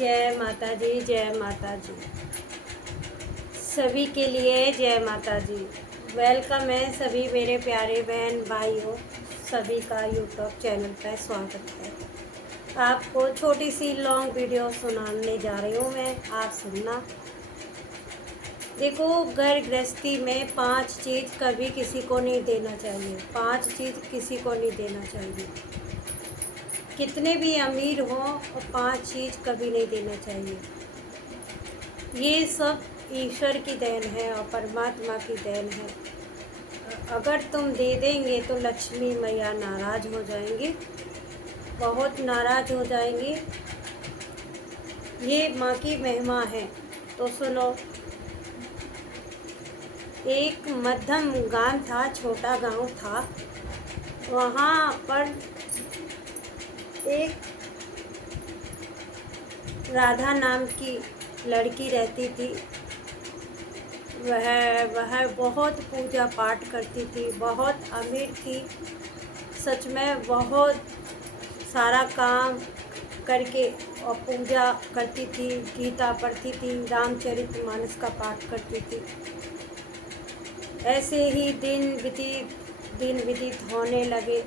जय माता जी, जय माता जी। सभी के लिए जय माता जी। वेलकम है सभी मेरे प्यारे बहन भाइयों, सभी का यूट्यूब चैनल पर स्वागत है। आपको छोटी सी लॉन्ग वीडियो सुनाने जा रही हूँ मैं, आप सुनना। देखो, घर गृहस्थी में 5 चीज़ कभी किसी को नहीं देना चाहिए। 5 चीज़ किसी को नहीं देना चाहिए, कितने भी अमीर हों, और 5 चीज़ कभी नहीं देना चाहिए। ये सब ईश्वर की देन है और परमात्मा की देन है। अगर तुम दे देंगे तो लक्ष्मी मैया नाराज़ हो जाएंगी, बहुत नाराज़ हो जाएंगी। ये माँ की महिमा है। तो सुनो, एक मध्यम गांव था, छोटा गांव था। वहाँ पर एक राधा नाम की लड़की रहती थी। वह बहुत पूजा पाठ करती थी, बहुत अमीर थी। सच में बहुत सारा काम करके और पूजा करती थी, गीता पढ़ती थी, रामचरितमानस का पाठ करती थी। ऐसे ही दिन व्यतीत होने लगे।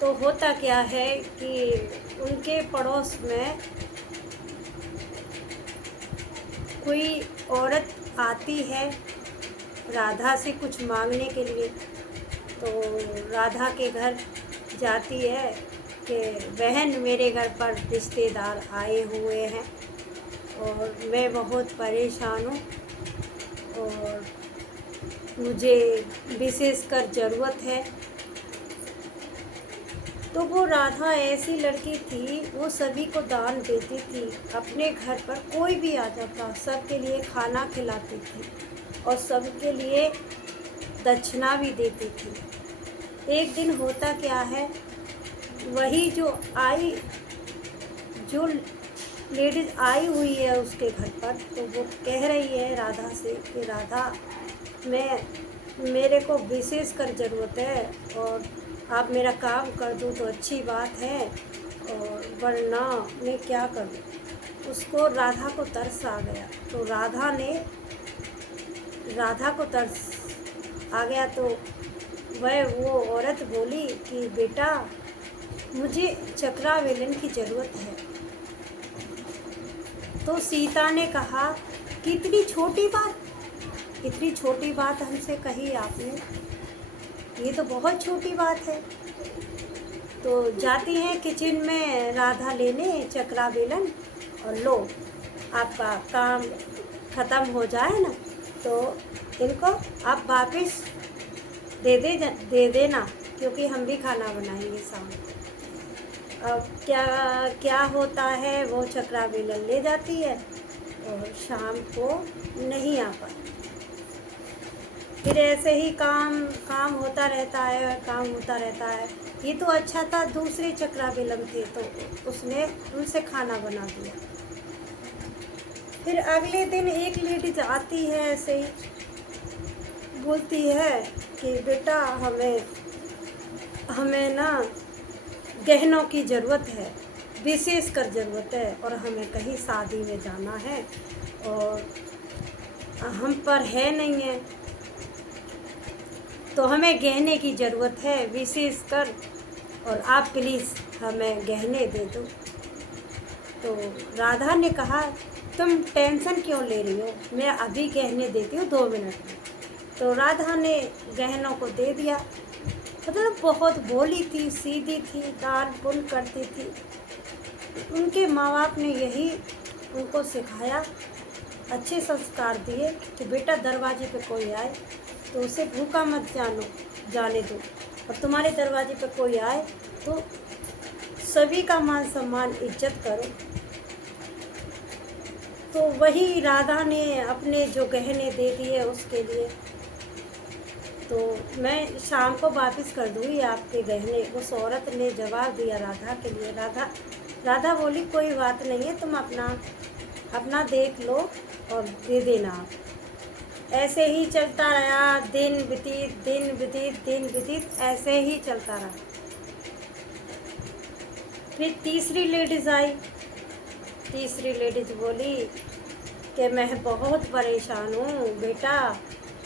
तो होता क्या है कि उनके पड़ोस में कोई औरत आती है राधा से कुछ मांगने के लिए। तो राधा के घर जाती है कि बहन, मेरे घर पर रिश्तेदार आए हुए हैं और मैं बहुत परेशान हूँ और मुझे विशेषकर ज़रूरत है। तो वो राधा ऐसी लड़की थी, वो सभी को दान देती थी। अपने घर पर कोई भी आ जाता, सबके लिए खाना खिलाती थी और सबके लिए दक्षिणा भी देती थी। एक दिन होता क्या है, वही जो लेडीज़ आई हुई है उसके घर पर, तो वो कह रही है राधा से कि राधा, मेरे को विशेष कर ज़रूरत है और आप मेरा काम कर दो तो अच्छी बात है, और वरना मैं क्या करूँ। उसको राधा को तरस आ गया। तो राधा को तरस आ गया तो वो औरत बोली कि बेटा, मुझे चक्रावेलन की ज़रूरत है। तो सीता ने कहा कि इतनी छोटी बात हमसे कही आपने, ये तो बहुत छोटी बात है। तो जाती हैं किचन में राधा लेने चक्रावेलन, और लो, आपका काम ख़त्म हो जाए ना तो इनको आप वापस दे देना, क्योंकि हम भी खाना बनाएंगे शाम को। अब क्या होता है, वो चक्रावेलन ले जाती है और शाम को नहीं आ पाती। फिर ऐसे ही काम होता रहता है। ये तो अच्छा था, दूसरे चक्रावेलन थे तो उसने उनसे खाना बना दिया। फिर अगले दिन एक लेडीज आती है, ऐसे ही बोलती है कि बेटा, हमें ना गहनों की ज़रूरत है, विशेष कर ज़रूरत है, और हमें कहीं शादी में जाना है और हम पर है नहीं है, तो हमें गहने की ज़रूरत है विशेष कर, और आप प्लीज़ हमें गहने दे दो। तो राधा ने कहा, तुम टेंशन क्यों ले रही हो, मैं अभी गहने देती हूँ 2 मिनट में। तो राधा ने गहनों को दे दिया। मतलब बहुत भोली थी, सीधी थी, दान पुण्य करती थी। उनके माँ बाप ने यही उनको सिखाया, अच्छे संस्कार दिए कि बेटा, दरवाजे पे कोई आए तो उसे भूखा मत जाने दो, और तुम्हारे दरवाजे पे कोई आए तो सभी का मान सम्मान इज्जत करो। तो वही राधा ने अपने जो गहने दे दिए उसके लिए। तो मैं शाम को वापस कर दूँगी आपके गहने, उस औरत ने जवाब दिया राधा के लिए। राधा बोली, कोई बात नहीं है, तुम अपना देख लो और दे देना आप। ऐसे ही चलता रहा, दिन व्यतीत ऐसे ही चलता रहा। फिर तीसरी लेडीज़ आई। तीसरी लेडीज बोली कि मैं बहुत परेशान हूँ बेटा,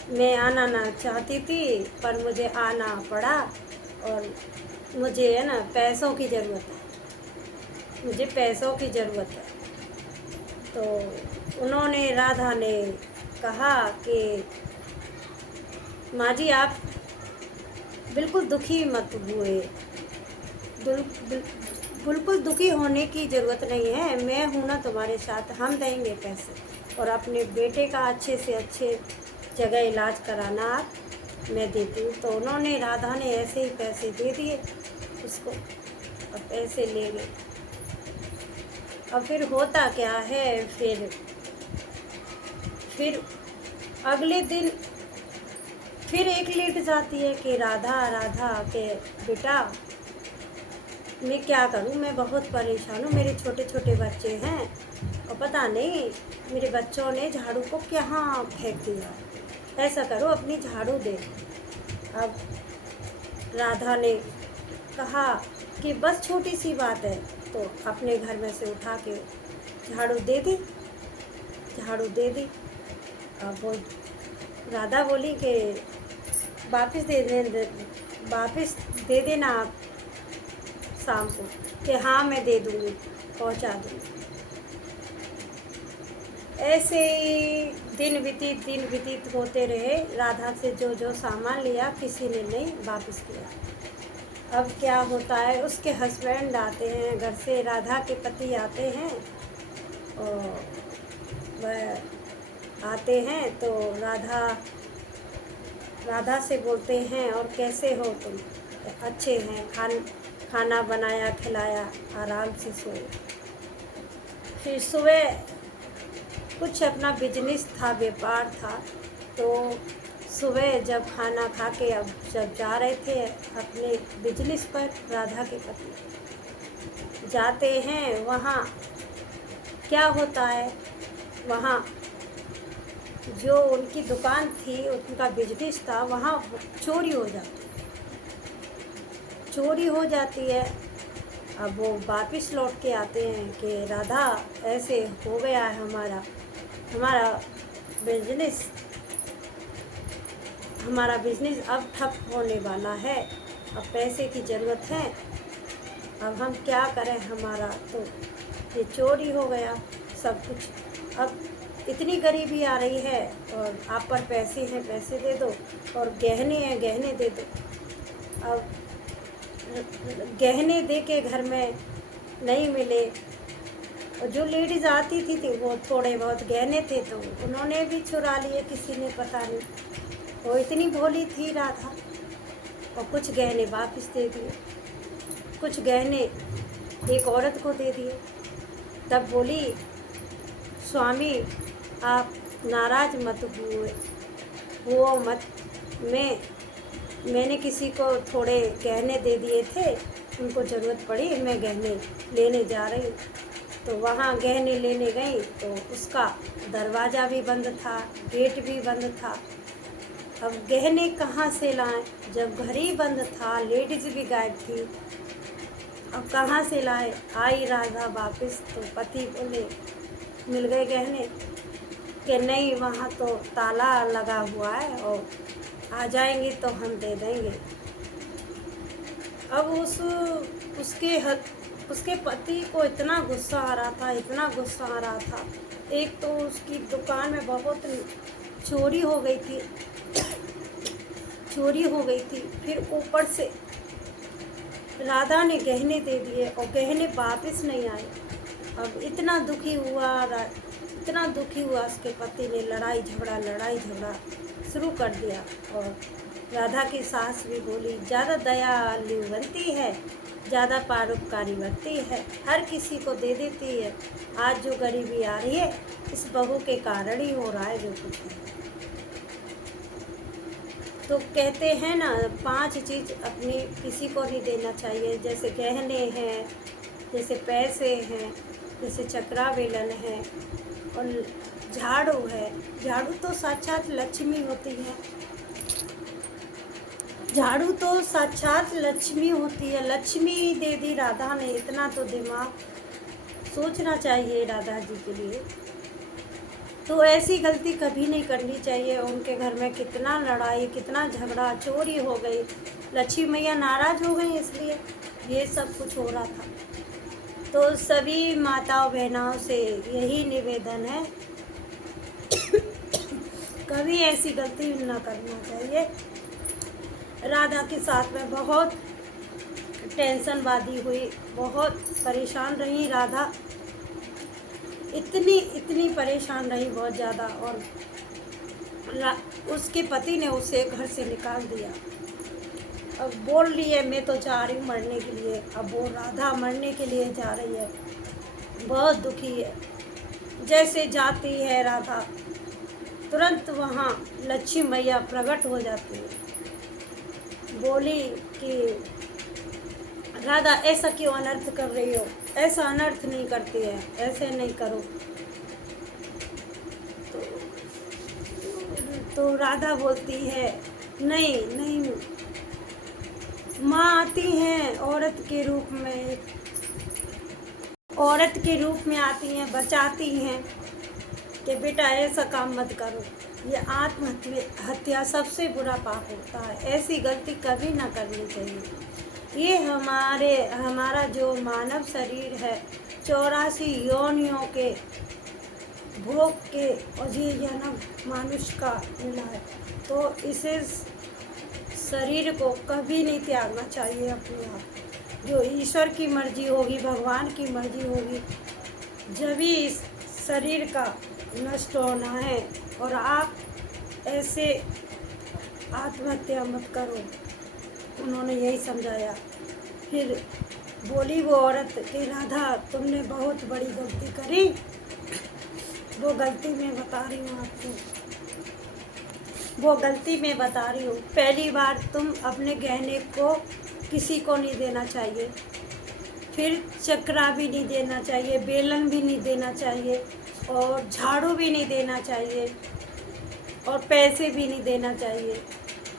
मैं आना ना चाहती थी पर मुझे आना पड़ा और मुझे है ना पैसों की ज़रूरत है, मुझे पैसों की ज़रूरत है। तो उन्होंने, राधा ने कहा कि माँ जी आप बिल्कुल दुखी मत हुए, बिल्कुल दुखी होने की ज़रूरत नहीं है, मैं हूँ ना तुम्हारे साथ, हम देंगे पैसे और अपने बेटे का अच्छे से अच्छे जगह इलाज कराना आप, मैं देती हूँ। तो उन्होंने, राधा ने ऐसे ही पैसे दे दिए उसको और पैसे ले गए। अब फिर होता क्या है, फिर अगले दिन फिर एक लेट जाती है कि राधा के बेटा मैं क्या करूं, मैं बहुत परेशान हूँ, मेरे छोटे छोटे बच्चे हैं और पता नहीं मेरे बच्चों ने झाड़ू को कहाँ फेंक दिया, ऐसा करो अपनी झाड़ू दे। अब राधा ने कहा कि बस छोटी सी बात है, तो अपने घर में से उठा के झाड़ू दे दी। अब वो राधा बोली कि वापस दे देना आप शाम को, कि हाँ मैं दे दूँगी, पहुँचा दूँगी। ऐसे ही दिन व्यतीत होते रहे। राधा से जो सामान लिया किसी ने नहीं वापस किया। अब क्या होता है, उसके हस्बैंड आते हैं घर से, राधा के पति आते हैं और वह आते हैं तो राधा से बोलते हैं और कैसे हो तुम, अच्छे हैं, खाना बनाया खिलाया, आराम से सोए। फिर सुबह कुछ अपना बिजनेस था, व्यापार था, तो सुबह जब खाना खा के अब जब जा रहे थे अपने बिजनेस पर, राधा के पति जाते हैं, वहाँ क्या होता है, वहाँ जो उनकी दुकान थी, उनका बिजनेस था, वहाँ चोरी हो जाती है। अब वो वापस लौट के आते हैं कि राधा ऐसे हो गया है, हमारा बिजनेस अब ठप होने वाला है, अब पैसे की ज़रूरत है, अब हम क्या करें, हमारा तो ये चोरी हो गया सब कुछ, अब इतनी गरीबी आ रही है और आप पर पैसे हैं, पैसे दे दो, और गहने हैं, गहने दे दो। अब गहने दे के घर में नहीं मिले, और जो लेडीज़ आती थी वो थोड़े बहुत गहने थे तो उन्होंने भी चुरा लिए, किसी ने पता नहीं, वो इतनी भोली थी राधा, और कुछ गहने वापस दे दिए, कुछ गहने एक औरत को दे दिए। तब बोली, स्वामी आप नाराज़ मत हुओ मत, मैंने किसी को थोड़े गहने दे दिए थे, उनको ज़रूरत पड़ी, मैं गहने लेने जा रही हूँ। तो वहाँ गहने लेने गई तो उसका दरवाज़ा भी बंद था, गेट भी बंद था। अब गहने कहाँ से लाएं, जब घर ही बंद था, लेडीज़ भी गायब थी, अब कहाँ से लाए। आई राधा वापस तो पति बोले, मिल गए गहने, कि नहीं वहाँ तो ताला लगा हुआ है और आ जाएंगे तो हम दे देंगे। अब उसके पति को इतना गुस्सा आ रहा था, एक तो उसकी दुकान में बहुत चोरी हो गई थी, फिर ऊपर से राधा ने गहने दे दिए और गहने वापस नहीं आए। अब इतना दुखी हुआ उसके पति ने, लड़ाई झगड़ा शुरू कर दिया। और राधा की सास भी बोली, ज़्यादा दयालु बनती है, ज़्यादा परोपकारी बनती है, हर किसी को दे देती है, आज जो गरीबी आ रही है इस बहू के कारण ही हो रहा है जो कुछ है। तो कहते हैं ना, 5 चीज़ अपनी किसी को नहीं देना चाहिए, जैसे गहने हैं, जैसे पैसे हैं, जैसे चक्रा बेलन है, और झाड़ू है। झाड़ू तो साक्षात लक्ष्मी होती है, झाड़ू तो साक्षात लक्ष्मी होती है, लक्ष्मी दे दी राधा ने, इतना तो दिमाग सोचना चाहिए राधा जी के लिए। तो ऐसी गलती कभी नहीं करनी चाहिए। उनके घर में कितना लड़ाई, कितना झगड़ा, चोरी हो गई, लक्ष्मी मैया नाराज़ हो गई, इसलिए ये सब कुछ हो रहा था। तो सभी माताओं बहनों से यही निवेदन है, कभी ऐसी गलती ना करना चाहिए। राधा के साथ में बहुत टेंशनबाजी हुई, बहुत परेशान रही राधा, इतनी परेशान रही, बहुत ज़्यादा। और उसके पति ने उसे घर से निकाल दिया। अब बोल रही है मैं तो जा रही हूँ मरने के लिए। अब वो राधा मरने के लिए जा रही है, बहुत दुखी है। जैसे जाती है राधा, तुरंत वहाँ लक्ष्मी मैया प्रकट हो जाती है। बोली कि राधा ऐसा क्यों अनर्थ कर रही हो, ऐसा अनर्थ नहीं करती है, ऐसे नहीं करो। तो राधा बोलती है नहीं नहीं, माँ आती हैं औरत के रूप में, औरत के रूप में आती हैं, बचाती हैं कि बेटा ऐसा काम मत करो। ये आत्महत्या सबसे बुरा पाप होता है, ऐसी गलती कभी ना करनी चाहिए। ये हमारा जो मानव शरीर है 84 योनियों के भोग के और ये जन्म मनुष्य का मिला है, तो इसे शरीर को कभी नहीं त्यागना चाहिए अपने आप। जो ईश्वर की मर्जी होगी, भगवान की मर्जी होगी, जब भी इस शरीर का नष्ट होना है। और आप ऐसे आत्महत्या मत करो, उन्होंने यही समझाया। फिर बोली वो औरत कि राधा तुमने बहुत बड़ी गलती करी, वो गलती मैं बता रही हूँ आपको, वो गलती मैं बता रही हूँ। पहली बार तुम अपने गहने को किसी को नहीं देना चाहिए, फिर चक्रा भी नहीं देना चाहिए, बेलन भी नहीं देना चाहिए, और झाड़ू भी नहीं देना चाहिए, और पैसे भी नहीं देना चाहिए।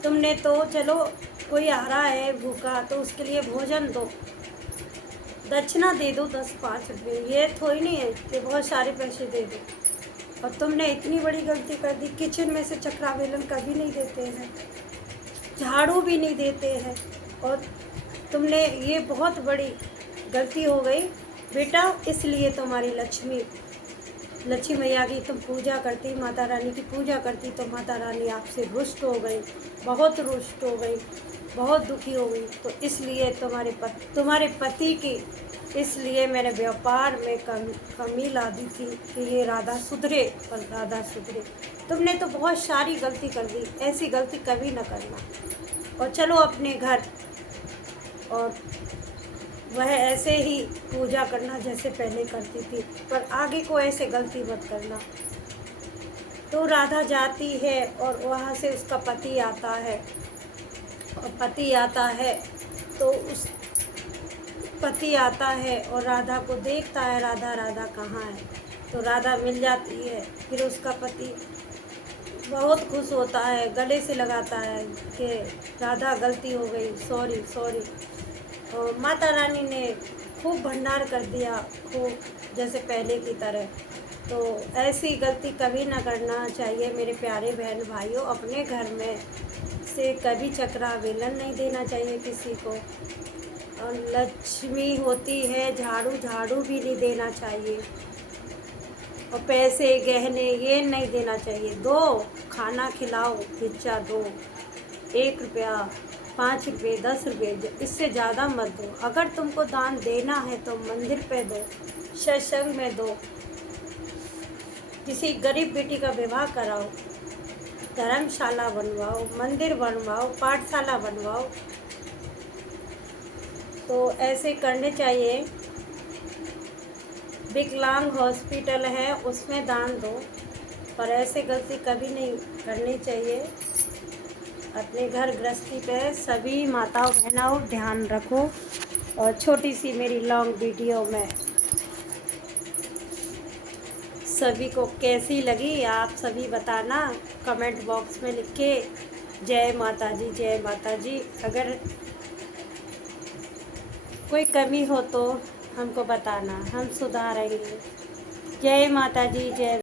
तुमने तो चलो कोई आ रहा है भूखा तो उसके लिए भोजन दो, दक्षिणा दे दो 10-5 रुपये, ये थोड़ी नहीं है कि बहुत सारे पैसे दे दो। और तुमने इतनी बड़ी गलती कर दी, किचन में से चक्रा बेलन कभी नहीं देते हैं, झाड़ू भी नहीं देते हैं, और तुमने ये बहुत बड़ी गलती हो गई बेटा। इसलिए तुम्हारी लक्ष्मी मैया की तुम पूजा करती, माता रानी की पूजा करती, तो माता रानी आपसे रुष्ट हो गई, बहुत रुष्ट हो गई, बहुत दुखी हो गई। तो इसलिए तुम्हारे पति की, इसलिए मैंने व्यापार में कमी ला दी थी कि ये राधा सुधरे, पर राधा सुधरे। तुमने तो बहुत सारी गलती कर दी, ऐसी गलती कभी न करना। और चलो अपने घर, और वह ऐसे ही पूजा करना जैसे पहले करती थी, पर आगे को ऐसे गलती मत करना। तो राधा जाती है और वहाँ से उसका पति आता है, और पति आता है तो उस पति आता है और राधा को देखता है, राधा कहाँ है। तो राधा मिल जाती है। फिर उसका पति बहुत खुश होता है, गले से लगाता है कि राधा गलती हो गई, सॉरी सॉरी। और माता रानी ने खूब भंडार कर दिया, खूब जैसे पहले की तरह। तो ऐसी गलती कभी ना करना चाहिए मेरे प्यारे बहन भाइयों। अपने घर में से कभी चक्रा बेलन नहीं देना चाहिए किसी को। और लक्ष्मी होती है, झाड़ू भी नहीं देना चाहिए, और पैसे गहने ये नहीं देना चाहिए। दो खाना खिलाओ, भिक्षा दो, 1 रुपया, 5 रुपये, 10 रुपये, इससे ज़्यादा मत दो। अगर तुमको दान देना है तो मंदिर पे दो, सत्संग में दो, किसी गरीब बेटी का विवाह कराओ, धर्मशाला बनवाओ, मंदिर बनवाओ, पाठशाला बनवाओ। तो ऐसे करने चाहिए। विकलांग हॉस्पिटल है उसमें दान दो, पर ऐसे गलती कभी नहीं करनी चाहिए। अपने घर गृहस्थी पे सभी माताओं बहनों ध्यान रखो। और छोटी सी मेरी लॉन्ग वीडियो में सभी को कैसी लगी आप सभी बताना कमेंट बॉक्स में लिख के। जय माता जी, जय माता जी। अगर कोई कमी हो तो हमको बताना, हम सुधारेंगे। जय माता जी, जय।